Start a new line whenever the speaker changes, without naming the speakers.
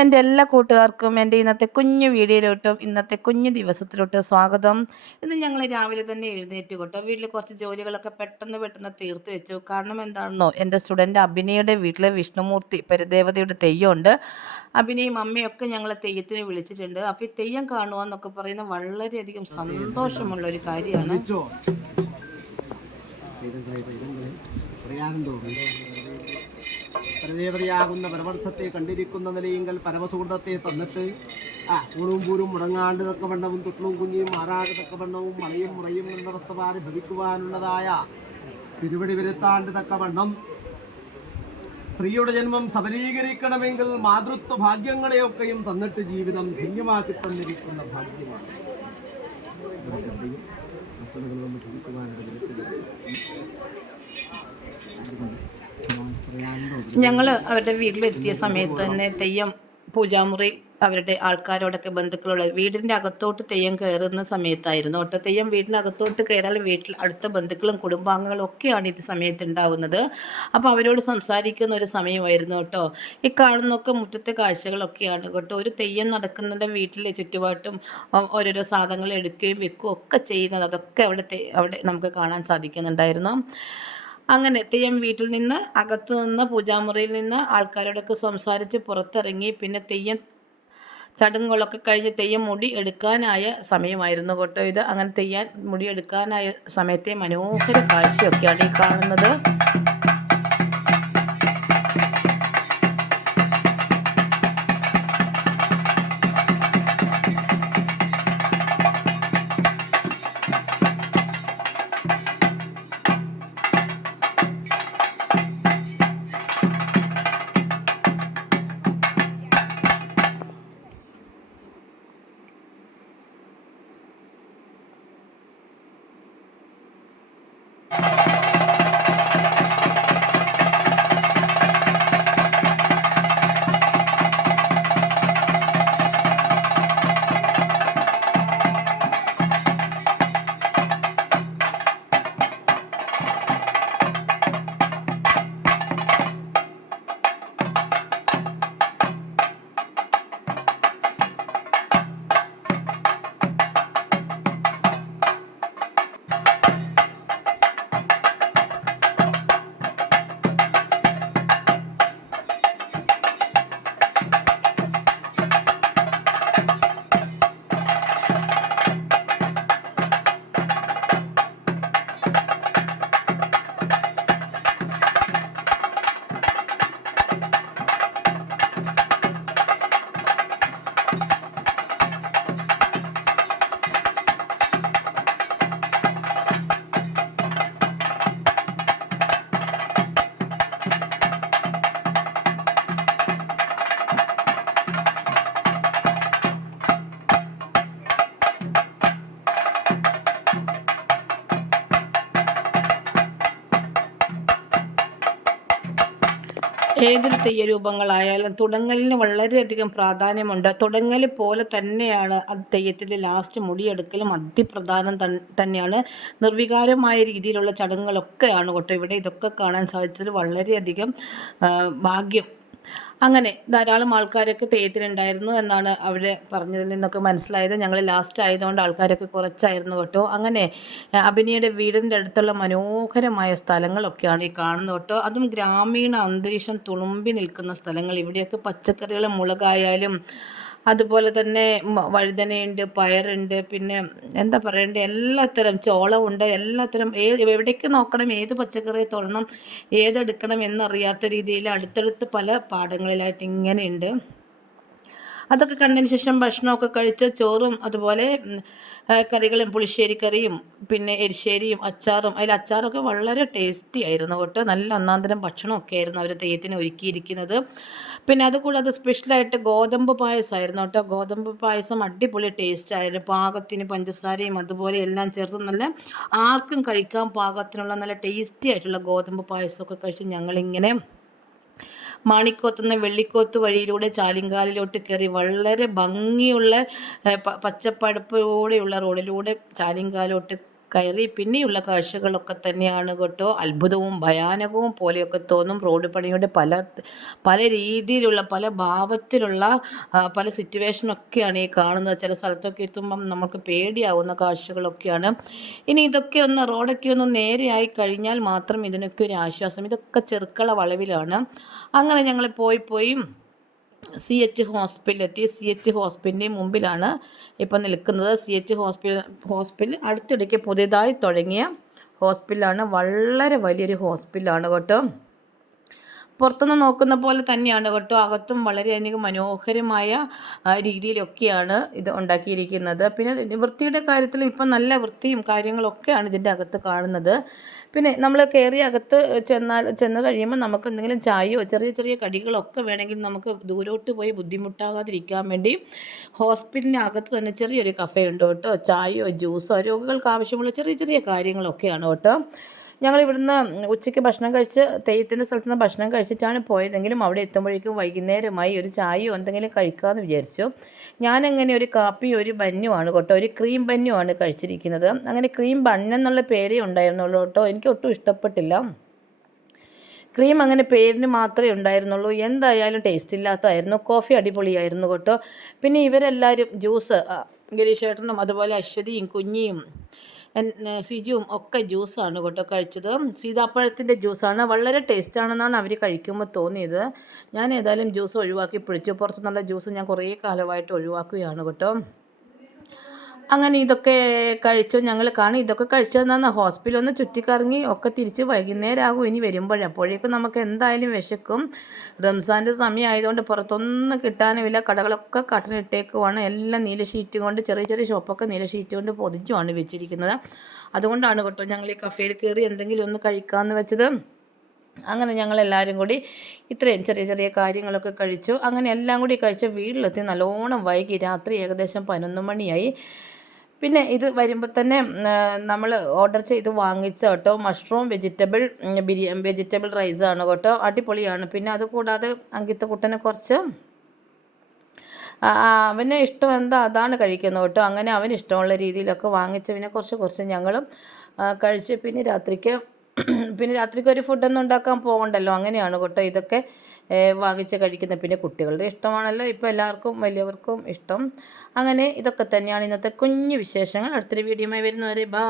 എന്റെ എല്ലാ കൂട്ടുകാർക്കും എന്റെ ഇന്നത്തെ കുഞ്ഞു വീഡിയോയിലോട്ടും ഇന്നത്തെ കുഞ്ഞു ദിവസത്തിലോട്ടും സ്വാഗതം. ഇന്ന് ഞങ്ങൾ രാവിലെ തന്നെ എഴുന്നേറ്റ് കേട്ടോ. വീട്ടിൽ കുറച്ച് ജോലികളൊക്കെ പെട്ടെന്ന് പെട്ടെന്ന് തീർത്ത് വെച്ചു. കാരണം എന്താണെന്നോ എന്റെ സ്റ്റുഡന്റ് അഭിനയുടെ വീട്ടിലെ വിഷ്ണുമൂർത്തി പരിദേവതയുടെ തെയ്യമുണ്ട്. അഭിനയും അമ്മയൊക്കെ ഞങ്ങളെ തെയ്യത്തിന് വിളിച്ചിട്ടുണ്ട്. അപ്പോൾ ഈ തെയ്യം കാണുക എന്നൊക്കെ പറയുന്നത് വളരെയധികം സന്തോഷമുള്ള ഒരു കാര്യമാണ്
പ്രദേവതയാകുന്ന പരമർത്ഥത്തെ കണ്ടിരിക്കുന്ന നിലയെങ്കിൽ പരമസുഹൃതത്തെ തന്നിട്ട് ആ ഊണും പൂരും മുടങ്ങാണ്ട് തക്കവണ്ണവും തുട്ടലും കുഞ്ഞിയും മാറാട് തക്കവണ്ണവും മഴയും മുറയും എന്നവസ്ഥമാര് ഭവിക്കുവാനുള്ളതായ തിരുവടി വരുത്താണ്ട് തക്കവണ്ണം സ്ത്രീയുടെ ജന്മം സബലീകരിക്കണമെങ്കിൽ മാതൃത്വ ഭാഗ്യങ്ങളെയൊക്കെയും തന്നിട്ട് ജീവിതം ധന്യമാക്കി തന്നിരിക്കുന്ന ഭാഗ്യമാണ്. വന്ന് ഭവിക്കുവാനുള്ള
ഞങ്ങൾ അവരുടെ വീട്ടിലെത്തിയ സമയത്ത് തന്നെ തെയ്യം പൂജാമുറി അവരുടെ ആൾക്കാരോടൊക്കെ ബന്ധുക്കളോട് വീടിന്റെ അകത്തോട്ട് തെയ്യം കയറുന്ന സമയത്തായിരുന്നു കേട്ടോ. തെയ്യം വീടിനകത്തോട്ട് കയറാൻ വീട്ടിൽ അടുത്ത ബന്ധുക്കളും കുടുംബാംഗങ്ങളും ഒക്കെയാണ് ഇത് സമയത്ത് ഉണ്ടാവുന്നത് അപ്പോൾ അവരോട് സംസാരിക്കുന്ന ഒരു സമയമായിരുന്നു കേട്ടോ. ഈ കാണുന്നൊക്കെ മുറ്റത്തെ കാഴ്ചകളൊക്കെയാണ് കേട്ടോ. ഒരു തെയ്യം നടക്കുന്നതിന്റെ വീട്ടിലെ ചുറ്റുപാട്ടും ഓരോരോ സാധനങ്ങൾ എടുക്കുകയും വെക്കുകയും ഒക്കെ ചെയ്യുന്നത് അതൊക്കെ അവിടെ അവിടെ നമുക്ക് കാണാൻ സാധിക്കുന്നുണ്ടായിരുന്നു. അങ്ങനെ തെയ്യം വീട്ടിൽ നിന്ന് അകത്തു നിന്ന് പൂജാമുറിയിൽ നിന്ന് ആൾക്കാരോടൊക്കെ സംസാരിച്ച് പുറത്തിറങ്ങി. പിന്നെ തെയ്യം ചടങ്ങുകളൊക്കെ കഴിഞ്ഞ് തെയ്യം മുടി എടുക്കാനായ സമയമായിരുന്നു കേട്ടോ ഇത്. അങ്ങനെ തെയ്യാൻ മുടി എടുക്കാനായ സമയത്തെ മനോഹര കാഴ്ചയൊക്കെയാണ് ഈ കാണുന്നത്. ഏതൊരു തെയ്യരൂപങ്ങളായാലും തുടങ്ങലിന് വളരെയധികം പ്രാധാന്യമുണ്ട്. തുടങ്ങൽ പോലെ തന്നെയാണ് അത് തെയ്യത്തിന്റെ ലാസ്റ്റ് മുടിയെടുക്കലും അതിപ്രധാനം തന്നെയാണ്. നിർവികാരമായ രീതിയിലുള്ള ചടങ്ങുകളൊക്കെയാണ് കേട്ടോ ഇവിടെ ഇതൊക്കെ കാണാൻ സാധിച്ചത്. വളരെയധികം ഭാഗ്യം. അങ്ങനെ ധാരാളം ആൾക്കാരൊക്കെ തെയ്യത്തിനുണ്ടായിരുന്നു എന്നാണ് അവർ പറഞ്ഞതിൽ നിന്നൊക്കെ മനസ്സിലായത്. ഞങ്ങൾ ലാസ്റ്റ് ആയതുകൊണ്ട് ആൾക്കാരൊക്കെ കുറച്ചായിരുന്നു കേട്ടോ. അങ്ങനെ അഭിനയുടെ വീടിന്റെ അടുത്തുള്ള മനോഹരമായ സ്ഥലങ്ങളൊക്കെയാണ് ഈ കാണുന്നത് കേട്ടോ. അതും ഗ്രാമീണ അന്തരീക്ഷം തുളുമ്പി നിൽക്കുന്ന സ്ഥലങ്ങൾ. ഇവിടെയൊക്കെ പച്ചക്കറികൾ മുളകായാലും അതുപോലെ തന്നെ വഴുതനയുണ്ട് പയറുണ്ട് പിന്നെ എന്താ പറയണ്ടേ എല്ലാത്തരം ചോളമുണ്ട് എല്ലാത്തരം ഏത് എവിടേക്ക് നോക്കണം ഏത് പച്ചക്കറി തൊടണം ഏതെടുക്കണം എന്നറിയാത്ത രീതിയിൽ അടുത്തടുത്ത് പല പാടങ്ങളിലായിട്ട് ഇങ്ങനെയുണ്ട്. അതൊക്കെ കണ്ടതിന് ശേഷം ഭക്ഷണമൊക്കെ കഴിച്ച് ചോറും അതുപോലെ കറികളും പുളിശ്ശേരി കറിയും പിന്നെ എരിശ്ശേരിയും അച്ചാറും അതിൽ അച്ചാറൊക്കെ വളരെ ടേസ്റ്റി ആയിരുന്നു കേട്ടോ. നല്ല ഒന്നാന്തരം ഭക്ഷണമൊക്കെ ആയിരുന്നു അവർ തെയ്യത്തിന് ഒരുക്കിയിരിക്കുന്നത്. പിന്നെ അതുകൂടാതെ സ്പെഷ്യലായിട്ട് ഗോതമ്പ് പായസമായിരുന്നു കേട്ടോ. ഗോതമ്പ് പായസം അടിപൊളി ടേസ്റ്റ് ആയിരുന്നു. പാകത്തിന് പഞ്ചസാരയും അതുപോലെ എല്ലാം ചേർത്ത് നല്ല ആർക്കും കഴിക്കാൻ പാകത്തിനുള്ള നല്ല ടേസ്റ്റി ആയിട്ടുള്ള ഗോതമ്പ് പായസമൊക്കെ കഴിച്ച് ഞങ്ങളിങ്ങനെ മാണിക്കോത്തുനിന്ന് വെള്ളിക്കോത്ത് വഴിയിലൂടെ ചാലിങ്കാലിലോട്ട് കയറി വളരെ ഭംഗിയുള്ള പച്ചപ്പടപ്പോടെയുള്ള റോഡിലൂടെ ചാലിങ്കാലോട്ട് കയറി പിന്നെയുള്ള കാഴ്ചകളൊക്കെ തന്നെയാണ് കേട്ടോ. അത്ഭുതവും ഭയാനകവും പോലെയൊക്കെ തോന്നും റോഡ് പണിയുടെ പല പല രീതിയിലുള്ള പല ഭാവത്തിലുള്ള പല സിറ്റുവേഷനൊക്കെയാണ് ഈ കാണുന്നത്. ചില സ്ഥലത്തൊക്കെ എത്തുമ്പം നമുക്ക് പേടിയാവുന്ന കാഴ്ചകളൊക്കെയാണ്. ഇനി ഇതൊക്കെ ഒന്ന് റോഡൊക്കെ ഒന്ന് നേരെയായി കഴിഞ്ഞാൽ മാത്രം ഇതിനൊക്കെ ഒരു ആശ്വാസം. ഇതൊക്കെ ചെറുക്കള വളവിലാണ്. അങ്ങനെ ഞങ്ങൾ പോയി പോയി സി എച്ച് ഹോസ്പിറ്റലിലെത്തി സി എച്ച് ഹോസ്പിറ്റലിന്റെ മുമ്പിലാണ് ഇപ്പം നിൽക്കുന്നത്. സി എച്ച് ഹോസ്പിറ്റൽ ഹോസ്പിറ്റൽ അടുത്തിടയ്ക്ക് പുതിയതായി തുടങ്ങിയ ഹോസ്പിറ്റലാണ് വളരെ വലിയൊരു ഹോസ്പിറ്റലാണ് കേട്ടോ. പുറത്തുനിന്ന് നോക്കുന്ന പോലെ തന്നെയാണ് കേട്ടോ. അകത്തും വളരെയധികം മനോഹരമായ രീതിയിലൊക്കെയാണ് ഇത് ഉണ്ടാക്കിയിരിക്കുന്നത്. പിന്നെ വൃത്തിയുടെ കാര്യത്തിലും ഇപ്പം നല്ല വൃത്തിയും കാര്യങ്ങളൊക്കെയാണ് ഇതിന്റെ അകത്ത് കാണുന്നത്. പിന്നെ നമ്മൾ കയറി അകത്ത് ചെന്നാൽ ചെന്ന് കഴിയുമ്പോൾ നമുക്ക് എന്തെങ്കിലും ചായയോ ചെറിയ ചെറിയ കടികളൊക്കെ വേണമെങ്കിൽ നമുക്ക് ദൂരോട്ട് പോയി ബുദ്ധിമുട്ടാകാതിരിക്കാൻ വേണ്ടി ഹോസ്പിറ്റലിന്റെ അകത്ത് തന്നെ ചെറിയൊരു കഫേ ഉണ്ട് കേട്ടോ. ചായയോ ജ്യൂസോ രോഗികൾക്ക് ആവശ്യമുള്ള ചെറിയ ചെറിയ കാര്യങ്ങളൊക്കെയാണ് കേട്ടോ. ഞങ്ങൾ ഇവിടുന്ന് ഉച്ചയ്ക്ക് ഭക്ഷണം കഴിച്ച് തെയ്യത്തിന്റെ സ്ഥലത്ത് നിന്ന് ഭക്ഷണം കഴിച്ചിട്ടാണ് പോയതെങ്കിലും അവിടെ എത്തുമ്പോഴേക്കും വൈകുന്നേരമായി ഒരു ചായയോ എന്തെങ്കിലും കഴിക്കാമെന്ന് വിചാരിച്ചു. ഞാനങ്ങനെ ഒരു കാപ്പി ഒരു ബന്നുമാണ് കേട്ടോ ഒരു ക്രീം ബന്നുമാണ് കഴിച്ചിരിക്കുന്നത്. അങ്ങനെ ക്രീം ബണ്ണെന്നുള്ള പേരേ ഉണ്ടായിരുന്നുള്ളൂ കേട്ടോ. എനിക്ക് ഒട്ടും ഇഷ്ടപ്പെട്ടില്ല. ക്രീം അങ്ങനെ പേരിന് മാത്രമേ ഉണ്ടായിരുന്നുള്ളൂ. എന്തായാലും ടേസ്റ്റ് ഇല്ലാത്തതായിരുന്നു. കോഫി അടിപൊളിയായിരുന്നു കേട്ടോ. പിന്നെ ഇവരെല്ലാവരും ജ്യൂസ് ഗിരീഷേട്ടനും അതുപോലെ അശ്വതിയും കുഞ്ഞിയും സിജുവും ഒക്കെ ജ്യൂസാണ് കേട്ടോ കഴിച്ചത്. സീതാപ്പഴത്തിന്റെ ജ്യൂസാണ്. വളരെ ടേസ്റ്റാണെന്നാണ് അവർ കഴിക്കുമ്പോൾ തോന്നിയത്. ഞാൻ ഏതായാലും ജ്യൂസ് ഒഴിവാക്കി പിടിച്ചു. പുറത്തുനിന്നുള്ള ജ്യൂസ് ഞാൻ കുറേ കാലമായിട്ട് ഒഴിവാക്കുകയാണ് കേട്ടോ. അങ്ങനെ ഇതൊക്കെ കഴിച്ചു ഞങ്ങൾ കാണും. ഇതൊക്കെ കഴിച്ചു തന്നാൽ ഹോസ്പിറ്റലിൽ ഒന്ന് ചുറ്റിക്കറങ്ങി ഒക്കെ തിരിച്ച് വൈകുന്നേരം ആകും ഇനി വരുമ്പോഴേ. അപ്പോഴേക്കും നമുക്ക് എന്തായാലും വിശക്കും. റംസാന്റെ സമയം ആയതുകൊണ്ട് പുറത്തൊന്നും കിട്ടാനുമില്ല. കടകളൊക്കെ കട്ടനിട്ടേക്കുവാണ് എല്ലാം നീല ഷീറ്റ് കൊണ്ട് ചെറിയ ചെറിയ ഷോപ്പൊക്കെ നീല ഷീറ്റ് കൊണ്ട് പൊതിഞ്ഞുമാണ് വെച്ചിരിക്കുന്നത്. അതുകൊണ്ടാണ് കേട്ടോ ഞങ്ങൾ ഈ കഫേയിൽ കയറി എന്തെങ്കിലും ഒന്ന് കഴിക്കാമെന്ന് വെച്ചത്. അങ്ങനെ ഞങ്ങൾ എല്ലാവരും കൂടി ഇത്രയും ചെറിയ ചെറിയ കാര്യങ്ങളൊക്കെ കഴിച്ചു. അങ്ങനെ എല്ലാം കൂടി കഴിച്ച് വീട്ടിലെത്തി. നല്ലോണം വൈകി. രാത്രി ഏകദേശം പതിനൊന്ന് മണിയായി. പിന്നെ ഇത് വരുമ്പോൾ തന്നെ നമ്മൾ ഓർഡർ ചെയ്ത് വാങ്ങിച്ച കേട്ടോ മഷ്റൂം വെജിറ്റബിൾ ബിരിയാണി വെജിറ്റബിൾ റൈസാണ് കേട്ടോ അടിപൊളിയാണ്. പിന്നെ അതുകൂടാതെ അങ്കിത്ത കുട്ടനെ കുറച്ച് അവന് ഇഷ്ടം എന്താ അതാണ് കഴിക്കുന്നത് കേട്ടോ. അങ്ങനെ അവന് ഇഷ്ടമുള്ള രീതിയിലൊക്കെ വാങ്ങിച്ചവനെ കുറച്ച് കുറച്ച് ഞങ്ങളും കഴിച്ച് പിന്നെ രാത്രിക്ക് പിന്നെ രാത്രിക്ക് ഒരു ഫുഡൊന്നും ഉണ്ടാക്കാൻ പോകണ്ടല്ലോ അങ്ങനെയാണ് കേട്ടോ ഇതൊക്കെ. വാങ്ങിച്ച് കഴിക്കുന്ന പിന്നെ കുട്ടികളുടെ ഇഷ്ടമാണല്ലോ. ഇപ്പോൾ എല്ലാവർക്കും വലിയവർക്കും ഇഷ്ടം. അങ്ങനെ ഇതൊക്കെ തന്നെയാണ് ഇന്നത്തെ കുഞ്ഞു വിശേഷങ്ങൾ. അടുത്തൊരു വീഡിയോയുമായി വരുന്നവരെ ബാ.